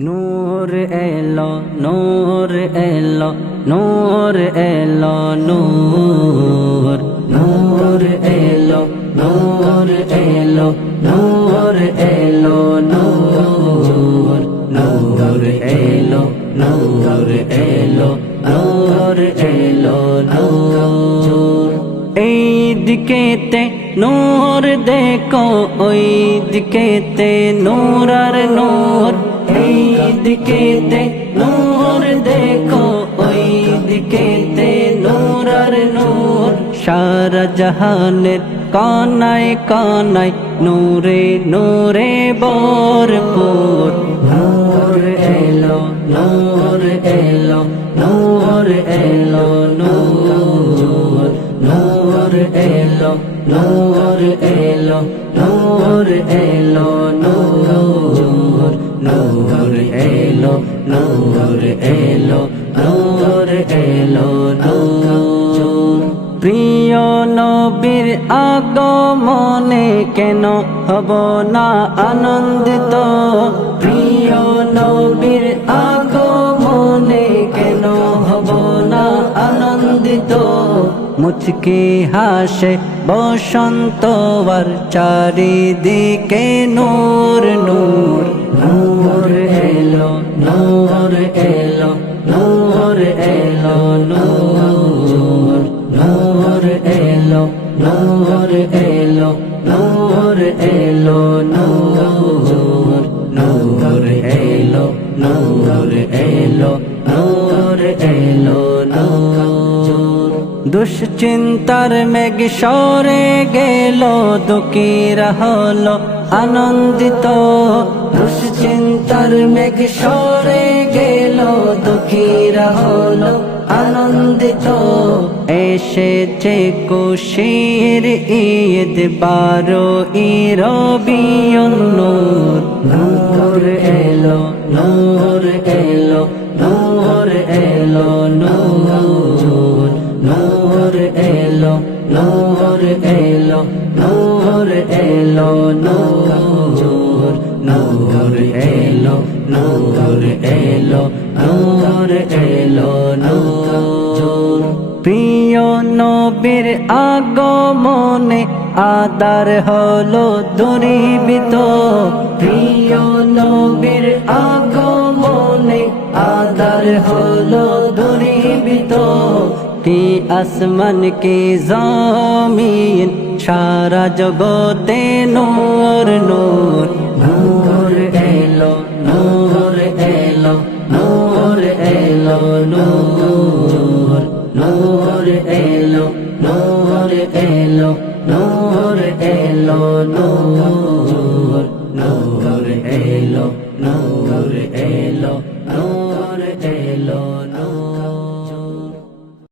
নূর এলো নূর এলো নূর এলো নূর নূর এলো নূর এলো নূর এলো নূর নূর এলো নূর এলো নূর এলো নূর এই দিকেতে নূর দেখো ওই দিকেতে নূর আর নূর এই দিকেতে নূর দেখো ওই দিকেতে নূর আর নূর সারা জাহানের কানায় কানায় নূরে নূরে ভরপুর নূর এলো নূর এলো নূর এলো নূর নূর এলো নূর এলো নূর এলো নূর নূর এলো নূর এলো নূর এলো নূর প্রিয় নবীর আগমনে কেন হব না আনন্দিত প্রিয় নবীর আগমনে কেন হব না আনন্দিত মুচকি হাসে বসন্ত আর চারিদিকে নূর নূর নূর এলো নূর এলো নূর এলো নূর নূর এলো নূর এলো নূর এলো নূর নূর এলো নূর এলো নূর এলো নূর দুশ্চিন্তার মেঘ সরে গেল দুঃখীরা হলো আনন্দিত দুশ্চিন্তার মেঘ সরে গেল দুঃখীরা হলো আনন্দিত এসেছে খুশির ঈদ 12 রবিউল নূর নূর এলো নূর এলো নূর এলো নূর নূর এলো নূর এলো নূর এলো নূর নূর এলো নূর এলো নূর এলো নূর প্রিয় নবীর আগমনে আদার হলো দূরীভূত প্রিয় নবীর আগমনে আদার হলো দূরীভূত কি আসমান কি জমিন সারা জগতে নূর নূর নূর এলো নূর এলো নূর এলো নূর নূর এলো নূর এলো নূর এলো নূর নূর এলো নূর